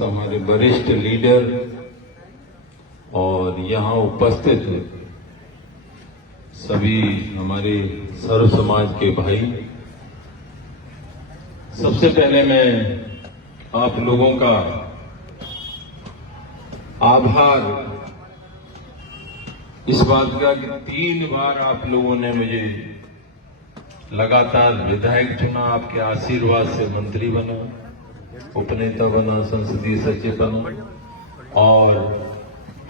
समस्त हमारे वरिष्ठ लीडर और यहाँ उपस्थित सभी हमारे सर्व समाज के भाई, सबसे पहले मैं आप लोगों का आभार इस बात का कि 3 बार आप लोगों ने मुझे लगातार विधायक चुना, आपके आशीर्वाद से मंत्री बना, उपनेता बना, संसदीय सचिव बना और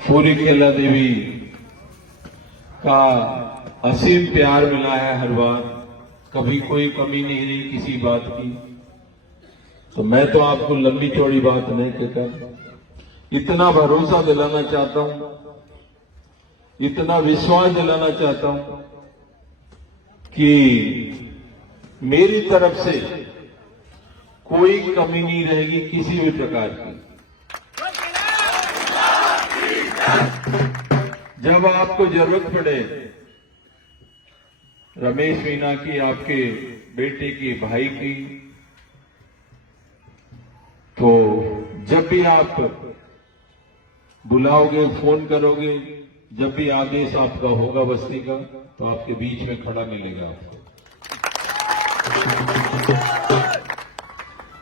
पूरी केला देवी का असीम प्यार मिला है हर बार, कभी कोई कमी नहीं रही किसी बात की। तो मैं तो आपको लंबी चौड़ी बात नहीं कहकर इतना भरोसा दिलाना चाहता हूं, इतना विश्वास दिलाना चाहता हूं कि मेरी तरफ से कोई कमी नहीं रहेगी किसी भी प्रकार की। जब आपको जरूरत पड़े रमेश मीना की, आपके बेटे की, भाई की, तो जब भी आप बुलाओगे, फोन करोगे, जब भी आदेश आपका होगा बस्ती का, तो आपके बीच में खड़ा मिलेगा आपको।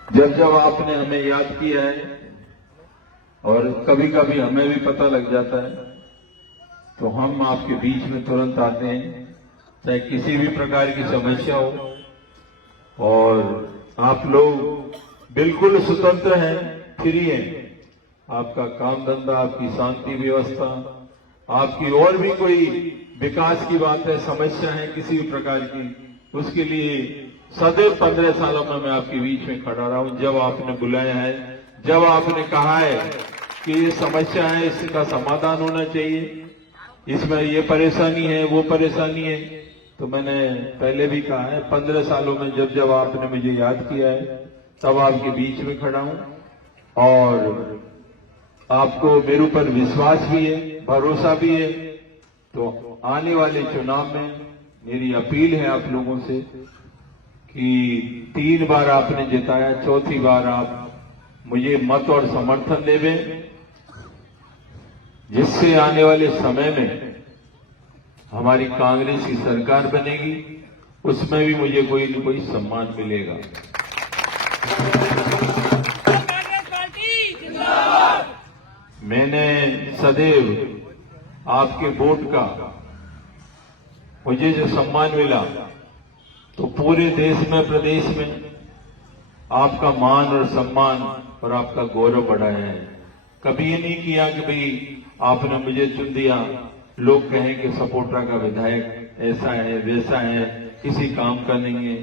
जब जब आपने हमें याद किया है और कभी कभी हमें भी पता लग जाता है, तो हम आपके बीच में तुरंत आते हैं, चाहे किसी भी प्रकार की समस्या हो। और आप लोग बिल्कुल स्वतंत्र हैं, फ्री हैं। आपका काम धंधा, आपकी शांति व्यवस्था, आपकी और भी कोई विकास की बात है, समस्या है किसी भी प्रकार की, उसके लिए सदैव 15 सालों में मैं आपके बीच में खड़ा रहा हूं। जब आपने बुलाया है, जब आपने कहा है कि ये समस्या है, इसका समाधान होना चाहिए, इसमें ये परेशानी है, वो परेशानी है, तो मैंने पहले भी कहा है 15 सालों में जब जब आपने मुझे याद किया है, तब आपके बीच में खड़ा हूं। और आपको मेरे ऊपर विश्वास भी है, भरोसा भी है। तो आने वाले चुनाव में मेरी अपील है आप लोगों से कि 3 बार आपने जिताया, 4थी बार आप मुझे मत और समर्थन देवें, जिससे आने वाले समय में हमारी कांग्रेस की सरकार बनेगी, उसमें भी मुझे कोई न कोई सम्मान मिलेगा। मैंने सदैव आपके वोट का मुझे जो सम्मान मिला, तो पूरे देश में, प्रदेश में आपका मान और सम्मान और आपका गौरव बढ़ाया है। कभी ये नहीं किया कि भाई आपने मुझे चुन दिया, लोग कहें कि सपोर्टा का विधायक ऐसा है, वैसा है, किसी काम का नहीं है,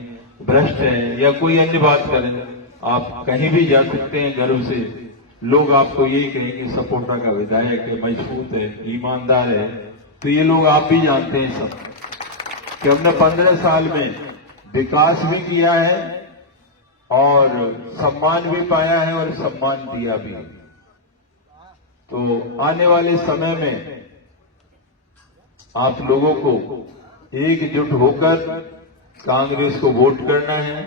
भ्रष्ट है, या कोई अन्य बात करें। आप कहीं भी जा सकते हैं गर्व से, लोग आपको यही कहें कि सपोर्टा का विधायक है, मजबूत है, ईमानदार है। तो ये लोग आप भी जानते हैं सब कि हमने 15 साल में विकास भी किया है और सम्मान भी पाया है और सम्मान दिया भी। तो आने वाले समय में आप लोगों को एकजुट होकर कांग्रेस को वोट करना है।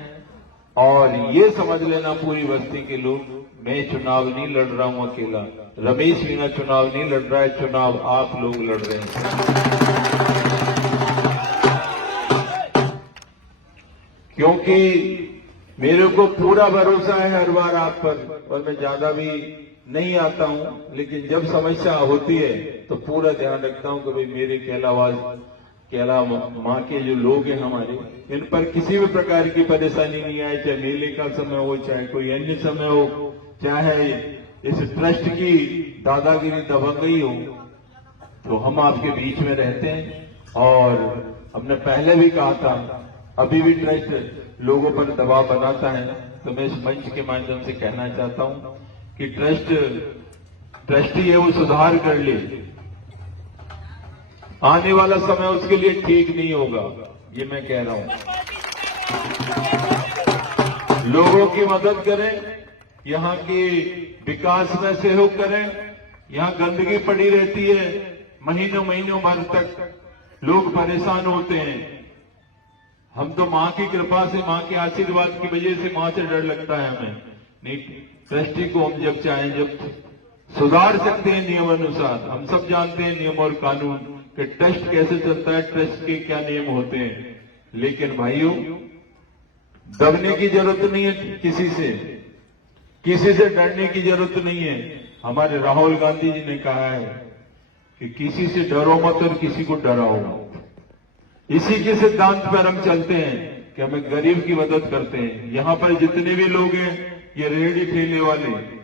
और ये समझ लेना पूरी बस्ती के लोग, मैं चुनाव नहीं लड़ रहा हूं अकेला, रमेश मीना चुनाव नहीं लड़ रहा है, चुनाव आप लोग लड़ रहे हैं। क्योंकि मेरे को पूरा भरोसा है हर बार आप पर, और मैं ज्यादा भी नहीं आता हूं, लेकिन जब समस्या होती है तो पूरा ध्यान रखता हूं कि भाई मेरे केला माँ के जो लोग हैं हमारे, इन पर किसी भी प्रकार की परेशानी नहीं आए, चाहे मेले का समय हो, चाहे कोई अन्य समय हो, चाहे इस ट्रस्ट की दादागिरी दबंगई हो, तो हम आपके बीच में रहते हैं। और हमने पहले भी कहा था, अभी भी ट्रस्ट लोगों पर दबाव बनाता है, तो मैं इस मंच के माध्यम से कहना चाहता हूं कि ट्रस्टी है वो सुधार कर ले, आने वाला समय उसके लिए ठीक नहीं होगा, ये मैं कह रहा हूं। लोगों की मदद करें, यहाँ की विकास में सहयोग करें। यहाँ गंदगी पड़ी रहती है, महीनों महीनों भर तक लोग परेशान होते हैं। हम तो मां की कृपा से, मां के आशीर्वाद की वजह से मां से डर लगता है हमें नहीं, ट्रस्टी को हम जब चाहें जब सुधार सकते हैं नियम अनुसार। हम सब जानते हैं नियम और कानून कि ट्रस्ट कैसे चलता है, ट्रस्ट के क्या नियम होते हैं। लेकिन भाइयों, दबने की जरूरत नहीं है किसी से डरने की जरूरत नहीं है। हमारे राहुल गांधी जी ने कहा है कि किसी से डरो मत और किसी को डराओ मत। इसी के सिद्धांत पर हम चलते हैं कि हमें गरीब की मदद करते हैं। यहां पर जितने भी लोग हैं, ये रेहड़ी ठेले वाले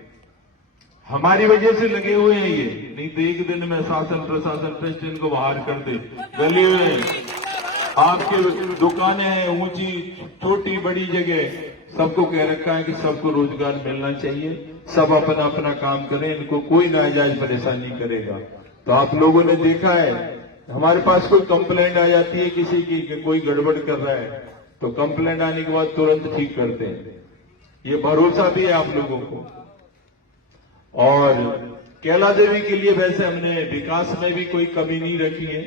हमारी वजह से लगे हुए हैं। ये नहीं तो एक दिन में शासन प्रशासन ट्रस्ट इनको बाहर कर दे। गली में आपकी दुकानें हैं, ऊंची छोटी बड़ी जगह, सबको कह रखा है कि सबको रोजगार मिलना चाहिए, सब अपना अपना काम करें, इनको कोई नाजायज परेशानी करेगा। तो आप लोगों ने देखा है, हमारे पास कोई कंप्लेंट आ जाती है किसी की कि कोई गड़बड़ कर रहा है, तो कंप्लेंट आने के बाद तुरंत ठीक करते हैं। ये भरोसा भी है आप लोगों को। और कैला देवी के लिए वैसे हमने विकास में भी कोई कमी नहीं रखी है।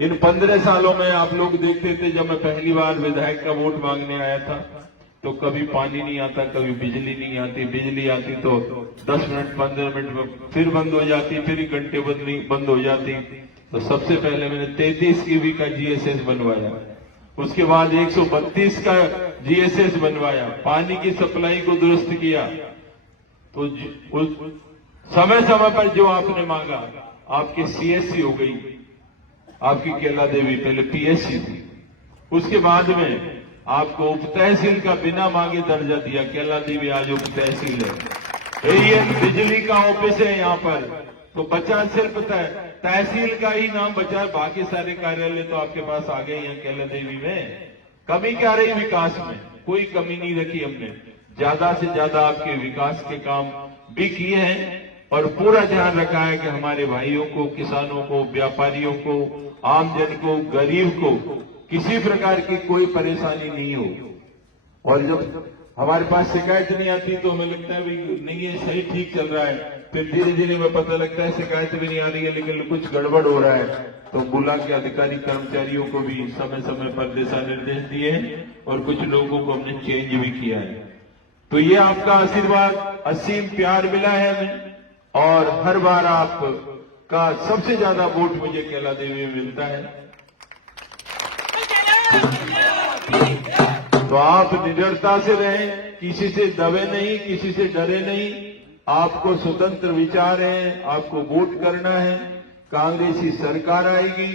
इन 15 सालों में आप लोग देखते थे, जब मैं पहली बार विधायक का वोट मांगने आया था तो कभी पानी नहीं आता, कभी बिजली नहीं आती। बिजली आती तो 10 मिनट 15 मिनट में फिर बंद हो जाती, फिर ही घंटे बंद हो जाती। तो सबसे पहले मैंने 33 केवी का जीएसएस बनवाया, उसके बाद 132 का जीएसएस बनवाया, पानी की सप्लाई को दुरुस्त किया। तो समय समय पर जो आपने मांगा, आपकी सीएससी हो गई, आपकी कैला देवी पहले पीएससी थी, उसके बाद में आपको उप तहसील का बिना मांगे दर्जा दिया। कैला देवी आज उप तहसील है। ये बिजली का ऑफिस है यहाँ पर, तो बचा सिर्फ तहसील का ही नाम बचा है, बाकी सारे कार्यालय तो आपके पास आ गए हैं कैला देवी में। कमी क्या रही विकास में? कोई कमी नहीं रखी हमने। ज्यादा से ज्यादा आपके विकास के काम भी किए हैं और पूरा ध्यान रखा है कि हमारे भाइयों को, किसानों को, व्यापारियों को, आमजन को, गरीब को किसी प्रकार की कोई परेशानी नहीं हो। और जब हमारे पास शिकायत नहीं आती तो हमें लगता है भाई नहीं, ये सही ठीक चल रहा है। फिर धीरे धीरे में पता लगता है शिकायत भी नहीं आ रही है, लेकिन कुछ गड़बड़ हो रहा है, तो बुला के अधिकारी कर्मचारियों को भी समय समय पर दिशा निर्देश दिए और कुछ लोगों को हमने चेंज भी किया है। तो ये आपका आशीर्वाद, असीम प्यार मिला है हमें, और हर बार आपका सबसे ज्यादा वोट मुझे कैला देवी में मिलता है। तो आप निडरता से रहें, किसी से दबे नहीं, किसी से डरे नहीं। आपको स्वतंत्र विचार है, आपको वोट करना है। कांग्रेसी सरकार आएगी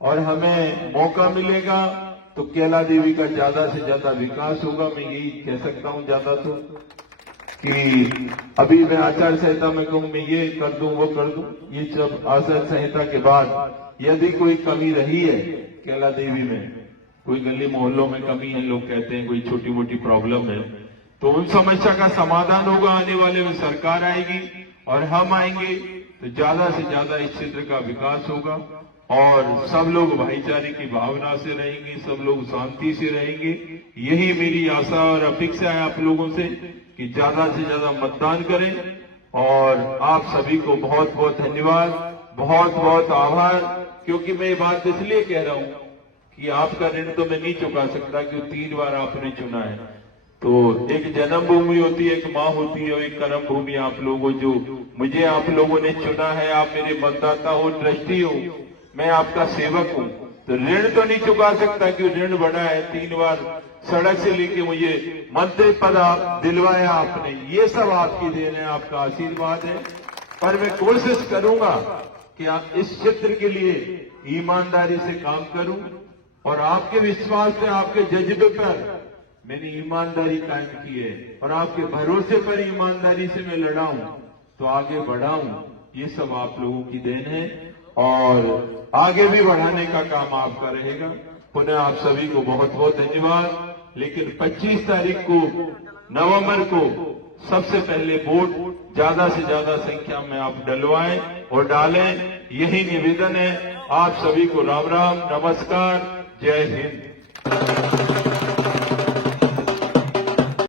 और हमें मौका मिलेगा तो कैला देवी का ज्यादा से ज्यादा विकास होगा। मैं यही कह सकता हूं ज्यादा तो, कि अभी मैं आचार संहिता में कहूं मैं ये कर दूं वो कर दूं, ये सब आचार संहिता के बाद यदि कोई कमी रही है कैला देवी में, कोई गली मोहल्लों में कमी है, लोग कहते हैं कोई छोटी मोटी प्रॉब्लम है, तो उन समस्या का समाधान होगा। आने वाले में सरकार आएगी और हम आएंगे तो ज्यादा से ज्यादा इस क्षेत्र का विकास होगा और सब लोग भाईचारे की भावना से रहेंगे, सब लोग शांति से रहेंगे। यही मेरी आशा और अपेक्षा है आप लोगों से कि ज्यादा से ज्यादा मतदान करें। और आप सभी को बहुत बहुत धन्यवाद, बहुत बहुत आभार। क्योंकि मैं ये बात इसलिए कह रहा हूं कि आपका ऋण तो मैं नहीं चुका सकता, क्योंकि 3 बार आपने चुना है। तो एक जन्मभूमि होती है, एक माँ होती है और एक कर्म भूमि। आप लोगों जो मुझे आप लोगों ने चुना है, आप मेरे मतदाता हो, ट्रस्टी हो, मैं आपका सेवक हूं, तो ऋण तो नहीं चुका सकता क्योंकि ऋण बढ़ा है। 3 बार सड़क से लेके मुझे मंत्री पद दिलवाया आपने, ये सब आपकी देन है, आपका आशीर्वाद है। पर मैं कोशिश करूंगा कि आप इस क्षेत्र के लिए ईमानदारी से काम करूं और आपके विश्वास से, आपके जज्बे पर मैंने ईमानदारी कायम की है और आपके भरोसे पर ईमानदारी से मैं लड़ा हूं तो आगे बढ़ाऊं। ये सब आप लोगों की देन है और आगे भी बढ़ाने का काम आपका रहेगा। पुनः आप सभी को बहुत बहुत धन्यवाद। लेकिन 25 तारीख को नवंबर को सबसे पहले वोट ज्यादा से ज्यादा संख्या में आप डलवाएं और डालें, यही निवेदन है। आप सभी को राम राम, नमस्कार, जय हिंद।